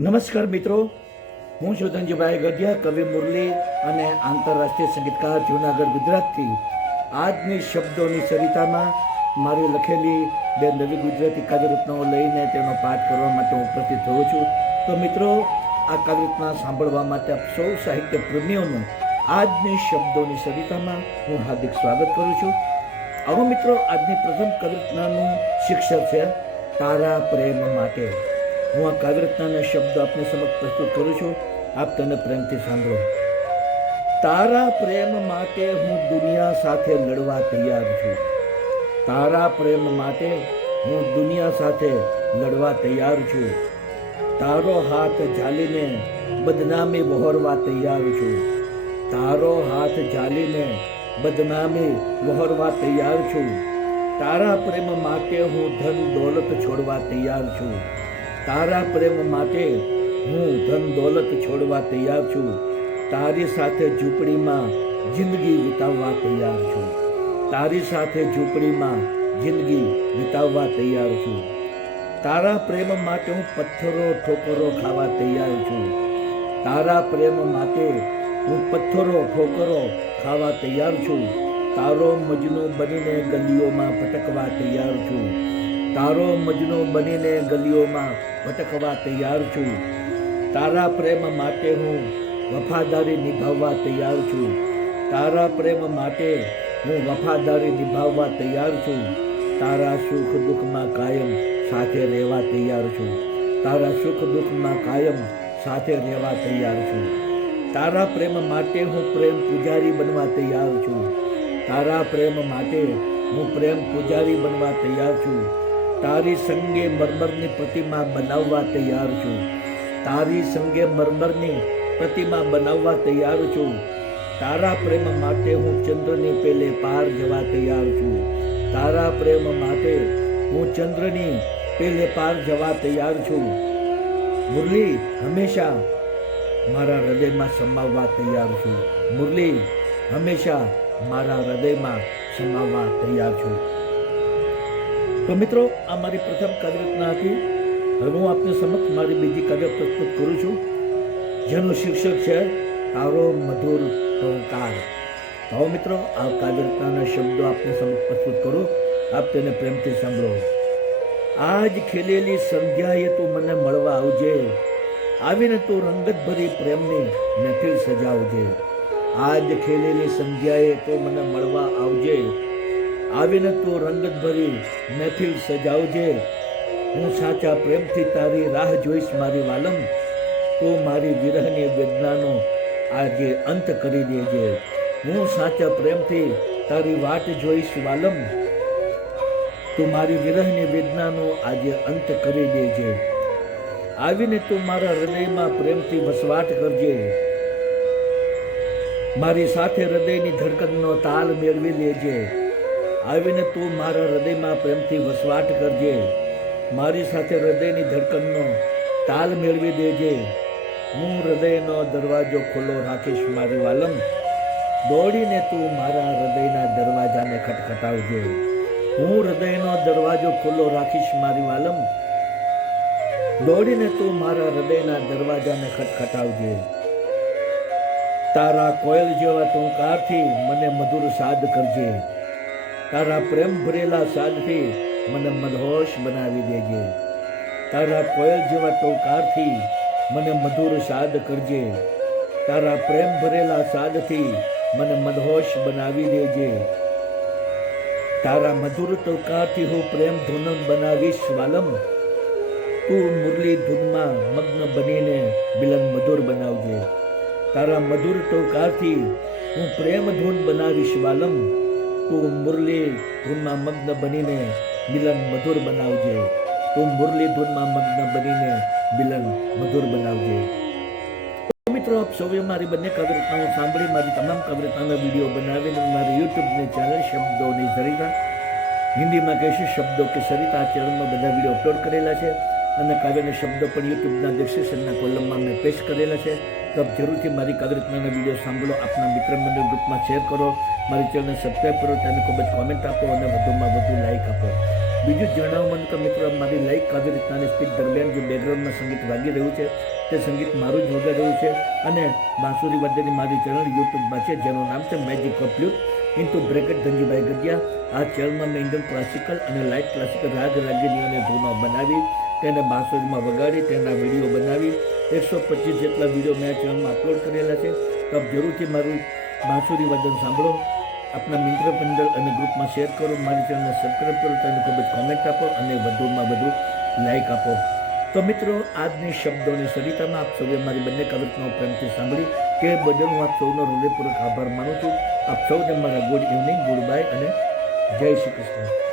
નમસ્કાર મિત્રો, હું છું ધનજીભાઈ ગઢિયા, કવિ મુરલી અને આંતરરાષ્ટ્રીય સંગીતકાર જૂનાગઢ ગુજરાતથી. આજની શબ્દોની સરિતામાં મારી લખેલી બે નવી ગુજરાતી કાવ્યરચનાઓ લઈને તેનો પાઠ કરવા માટે હું ઉપસ્થિત થયો છું. તો મિત્રો, આ કાવ્યરચના સાંભળવા માટે આપ સૌ સાહિત્ય પ્રેમીઓનું આજની શબ્દોની સરિતામાં હું હાર્દિક સ્વાગત કરું છું. આવો મિત્રો, આજની પ્રથમ કાવ્યરચનાનું શીર્ષક છે તારા પ્રેમ માટે. હું આ કાવ્યરચનાના શબ્દો આપની સમક્ષ પ્રસ્તુત કરું છું, આપ તેને પ્રેમથી સાંભળો. તારા પ્રેમ માટે હું દુનિયા સાથે લડવા તૈયાર છું. તારા પ્રેમ માટે હું દુનિયા સાથે લડવા તૈયાર છું. તારો હાથ ઝાલીને બદનામી વહોરવા તૈયાર છું. તારો હાથ ઝાલીને બદનામી વહોરવા તૈયાર છું. તારા પ્રેમ માટે હું ધન દોલત છોડવા તૈયાર છું. તારા પ્રેમ માટે હું ધન દોલત છોડવા તૈયાર છું. તારી સાથે ઝૂંપડીમાં જિંદગી વિતાવવા તૈયાર છું. તારી સાથે ઝૂંપડીમાં જિંદગી વિતાવવા તૈયાર છું. તારા પ્રેમ માટે હું પથ્થરો ઠોકરો ખાવા તૈયાર છું. તારા પ્રેમ માટે હું પથ્થરો ઠોકરો ખાવા તૈયાર છું. તારો મજનુ બનીને ગલીઓમાં ભટકવા તૈયાર છું. તારો મજનુ બનીને ગલીઓમાં ભટકવા તૈયાર છું. તારા પ્રેમ માટે હું વફાદારી નિભાવવા તૈયાર છું. તારા પ્રેમ માટે હું વફાદારી નિભાવવા તૈયાર છું. તારા સુખ દુઃખમાં કાયમ સાથે રહેવા તૈયાર છું. તારા સુખ દુઃખમાં કાયમ સાથે રહેવા તૈયાર છું. તારા પ્રેમ માટે હું પ્રેમ પૂજારી બનવા તૈયાર છું. તારા પ્રેમ માટે હું પ્રેમ પૂજારી બનવા તૈયાર છું. તારી સંગે મરમરની પ્રતિમા બનાવવા તૈયાર છું. તારી સંગે મરમરની પ્રતિમા બનાવવા તૈયાર છું. તારા પ્રેમ માટે હું ચંદ્રની પેલે પાર જવા તૈયાર છું. તારા પ્રેમ માટે હું ચંદ્રની પેલે પાર જવા તૈયાર છું. મુરલી હંમેશા મારા હૃદયમાં સમાવવા તૈયાર છું. મુરલી હંમેશા મારા હૃદયમાં સમાવવા તૈયાર છું. તો મિત્રો, આ મારી પ્રથમ કાવ્યરચના હતી. હવે હું આપની સમક્ષ મારી બીજી કાવ્ય પ્રસ્તુત કરું છું, જેનું શીર્ષક છે તારો મધુર ટોંકાર. તો મિત્રો, આ કાવ્યરચનાના શબ્દો આપની સમક્ષ પ્રસ્તુત કરું, આપ તેને પ્રેમથી સાંભળો. આજ ખીલેલી સંધ્યાએ તું મને મળવા આવજે. આવીને તું રંગત ભરી પ્રેમની મહેફિલ સજાવજે. આજ ખીલેલી સંધ્યાએ તું મને મળવા આવજે. આવીને તું રંગત ભરી મહેફિલ સજાવજે. હું સાચા પ્રેમથી તારી રાહ જોઈશ મારી વાલમ. તું મારી વિરહની વેદનાનો આજે અંત કરી દેજે. હું સાચા પ્રેમથી તારી વાટ જોઈશ વાલમ. તું મારી વિરહની વેદનાનો આજે અંત કરી દેજે. આવીને તું મારા હૃદયમાં પ્રેમથી વસવાટ કરજે. મારી સાથે હૃદયની ધડકનનો તાલ મેળવી લેજે. આવીને તું મારા હૃદયમાં પ્રેમથી વસવાટ કરજે. મારી સાથે હૃદયની ધડકનનો તાલ મેળવી દેજે. હું હૃદયનો દરવાજો ખુલ્લો રાખીશ મારી વાલમ. દોડીને તું મારા હૃદયના દરવાજાને ખટખટાવજે. હું હૃદયનો દરવાજો ખુલ્લો રાખીશ મારી વાલમ. દોડીને તું મારા હૃદયના દરવાજાને ખટખટાવજે. તારા કોયલ જેવા ટોંકારથી મને મધુર સાદ કરજે. તારા પ્રેમ ભરેલા સાદથી મને મદહોશ બનાવી દેજે. તારા કોયલ જેવા ટોંકારથી મને મધુર સાદ કરજે. તારા પ્રેમ ભરેલા સાદથી મને મદહોશ બનાવી દેજે. તારા મધુર ટોંકારથી હું પ્રેમ ધૂન બનાવીશ વાલમ. તું મુરલી ધૂનમાં મગ્ન બનીને મિલન મધુર બનાવજે. તારા મધુર ટોંકારથી હું પ્રેમ ધૂન બનાવીશ વાલમ. તું મુરલી ધૂનમાં મગ્ન બનીને મિલન મધુર બનાવજે. તું મુરલી ધૂનમાં મગ્ન બનીને મિલન મધુર બનાવજે. મિત્રો, આપ સૌએ મારી બંને કાવ્યરચનાઓ સાંભળી, મારી તમામ કાવ્યરચનાના વિડીયો બનાવીને મારી યુટ્યુબની ચેનલ શબ્દોની સરિતા, હિન્દીમાં કહેશે શબ્દો કે સરિતા, આ ચેનલમાં બધા વિડીયો અપલોડ કરેલા છે અને કાવ્યના શબ્દો પણ યુટ્યુબના ડિસ્ક્રિપ્શનના કોલમમાં મેં પેસ્ટ કરેલા છે. તો આપ જરૂરથી મારી કાવ્યરચનાના વિડીયો સાંભળો, આપના મિત્ર મંડળ ગ્રુપમાં શેર કરો, મારી ચેનલને સબસ્ક્રાઈબ કરો, તેને ખૂબ જ કોમેન્ટ આપો અને વધુમાં વધુ લાઈક આપો. બીજું જણાવવાનું કે મિત્રો મારી લાઈક આવી રીતના સ્પીચ દરમિયાન જે બેકગ્રાઉન્ડમાં સંગીત વાગી રહ્યું છે તે સંગીત મારું જ વગાડી રહ્યું છે અને બાંસુરી વાદ્યની મારી ચેનલ યુટ્યુબમાં છે જેનું નામ છે magic of lute into bracket Dhanjibhai Gadhiya. આ ચેનલમાં મેં ઇન્ડિયન ક્લાસિકલ અને લાઇટ ક્લાસિકલ રાગ રાગીનીઓને ધૂનો બનાવી તેને બાંસુરીમાં વગાડી તેના વિડીયો બનાવી 125 જેટલા વિડીયો મેં આ ચેનલમાં અપલોડ કરેલા છે. તો આપ જરૂરથી મારું બાંસુરી વાદન સાંભળો, આપણા મિત્ર મંડળ અને ગ્રુપમાં શેર કરો, મારી ચેનલને સબસ્ક્રાઈબ કરો, તેને ખૂબ જ કોમેન્ટ આપો અને વધુમાં વધુ લાઇક આપો. તો મિત્રો આજની શબ્દોની સરિતામાં આપ સૌએ મારી બંને કવિતાઓ પ્રેમથી સાંભળી તે બદલ હું આપ સૌનો હૃદયપૂર્વક આભાર માનું છું. આપ સૌને મારા ગુડ ઇવનિંગ, ગુડ બાય અને જય શ્રી કૃષ્ણ.